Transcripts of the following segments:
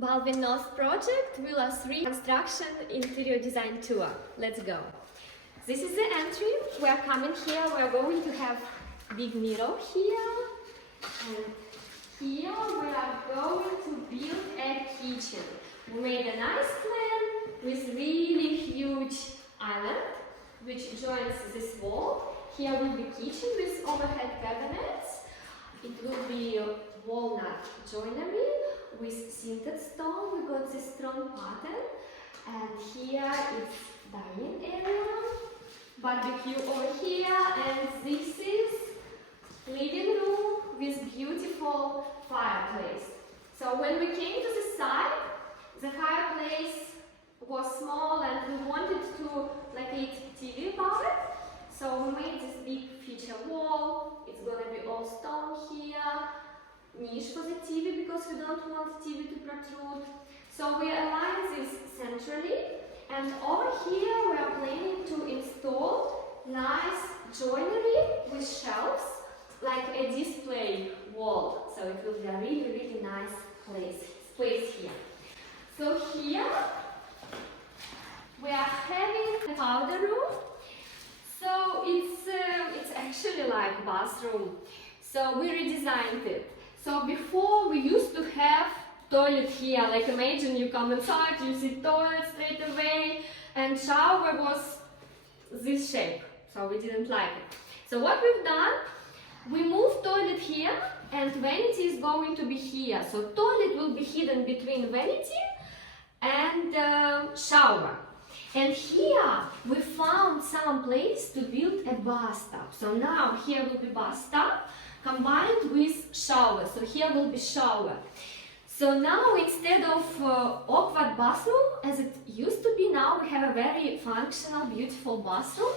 Balvin North project, Villa 3 construction interior design tour. Let's go. This is the entry. We are coming here. We are going to have big mirror here, and here we are going to build a kitchen. We made a nice plan with really huge island which joins this wall. Here will be kitchen with overhead cabinets. It will be walnut joinery with sintered stone. We got this strong pattern, and here it's dining area, barbecue over here, and this is living room with beautiful fireplace. So when we came to the side, the fireplace was small and we wanted to eat TV above it. So we made this big feature wall. It's gonna be all stone here. Niche for the TV because we don't want TV to protrude. So we align this centrally, and over here we are planning to install nice joinery with shelves, like a display wall. So it will be a really nice place here. So here we are having a powder room. So it's actually like bathroom. So we redesigned it. So before we used to have toilet here, like imagine you come inside, you see toilet straight away, and shower was this shape. So we didn't like it. So what we've done, we moved toilet here and vanity is going to be here. So toilet will be hidden between vanity and shower. And here we found some place to build a bathtub. So now here will be bathtub combined with shower. So here will be shower. So now instead of awkward bathroom as it used to be, now we have a very functional, beautiful bathroom.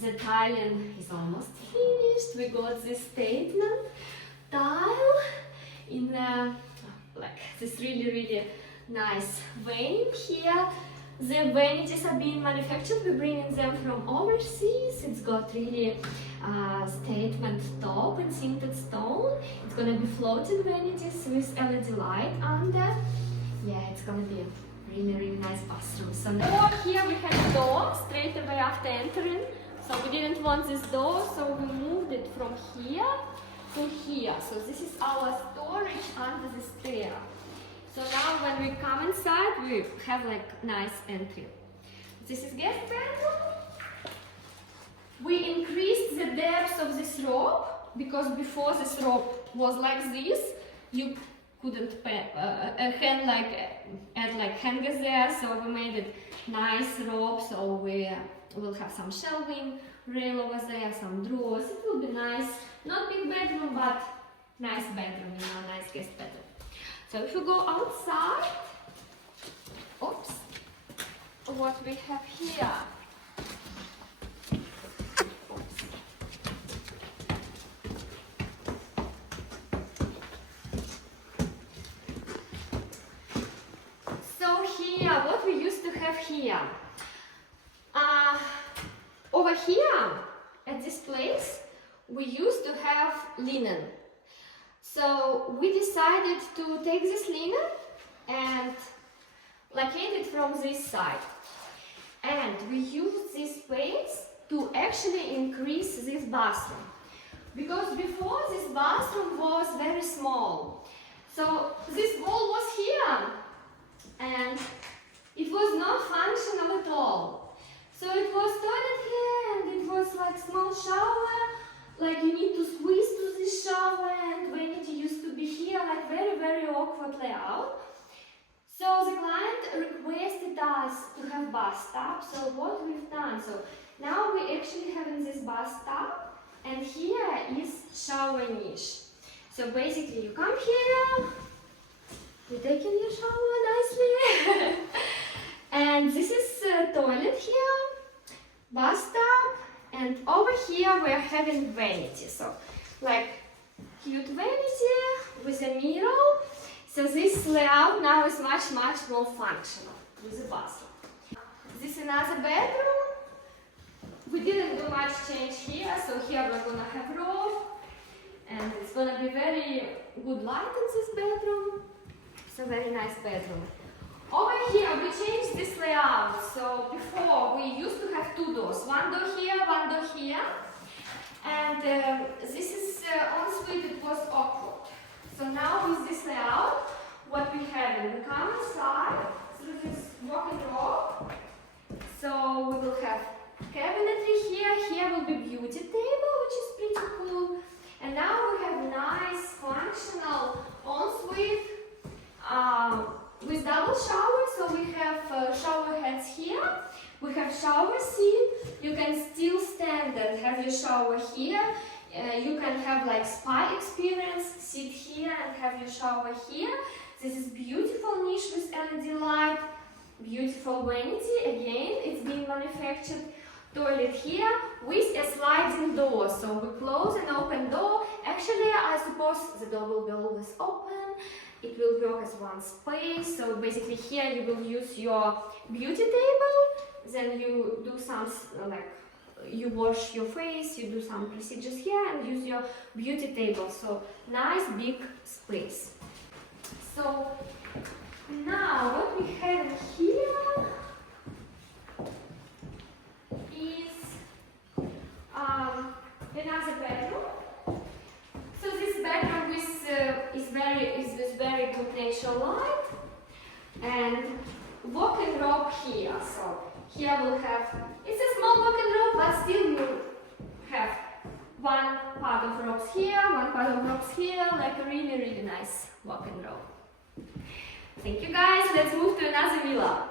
The tiling is almost finished. We got this statement tile in like this really nice vein here. The vanities are being manufactured. We're bringing them from overseas. It's got really statement top and sintered stone. It's gonna be floating vanities with LED light under. Yeah, it's gonna be a really nice bathroom. So now here we have a door straight away after entering. So we didn't want this door, so we moved it from here to here. So this is our storage under the stair. So now when we come inside, we have like nice entry. This is guest bedroom. We increased the depth of this rope because before this rope was like this. You couldn't add like hangers there, so we made it nice rope. So we will have some shelving rail over there, some drawers. It will be nice, not big bedroom, but nice bedroom, you know, nice guest bedroom. So if you go outside, oops, what we have here. Oops. So here, what we used to have here. Over here, at this place, we used to have linen. So we decided to take this linen and locate it from this side. And we used this space to actually increase this bathroom. Because before this bathroom was very small. So this wall was here and it was not functional at all. So it was toilet here and it was like small shower. Like you need to squeeze to this shower, and vanity used to be here, like very awkward layout. So the client requested us to have bathtub. So what we've done, so now we actually have in this bathtub, and here is shower niche. So basically you come here, you take in your shower nicely, and this is toilet here, bathtub. And over here we are having vanity, so like cute vanity with a mirror. So this layout now is much more functional with the bathroom. This is another bedroom. We didn't do much change here, so here we're gonna have roof, and it's gonna be very good light in this bedroom. So very nice bedroom. Over here we changed this layout. So before we used to have two doors, one door here, one door here, and this is ensuite. It was awkward. So now with this layout, what we have, we come inside through this walk-in door. So we will have cabinetry here. Here will be beauty table, which is pretty cool. And now we have nice functional ensuite with double shower. So we have shower heads here. We have shower seat. You can still stand and have your shower here. You can have like spa experience, sit here and have your shower here. This is beautiful niche with LED light. Beautiful vanity, again, it's being manufactured. Toilet here with a sliding door, so we close and open door. Actually, I suppose the door will be always open. It will work as one space. So basically here you will use your beauty table, then you do some like you wash your face, you do some procedures here and use your beauty table. So nice big space. So now what we have here is another bedroom. So this bedroom is with very good natural light and walk-in robe here. So here we'll have, it's a small walk-in robe, but still you have one part of robes here, one part of robes here, like a really nice walk-in robe. Thank you guys, let's move to another villa.